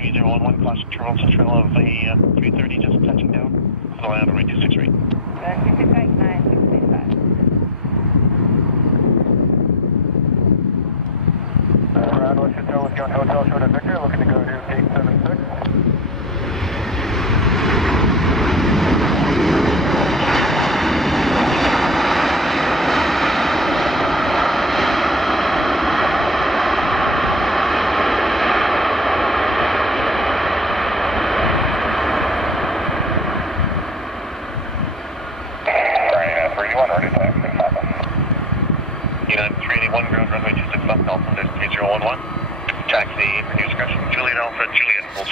3011, caution terminal central of a 330 just touching down. Fly out of runway 263. 265, 9635. Round West Hotel with John Hotel, short of Victor, looking to go to gate 76. United 381, ground runway 26 left, Alpha, there's 3011. Taxi for new discretion, Juliet Alpha, Juliet, full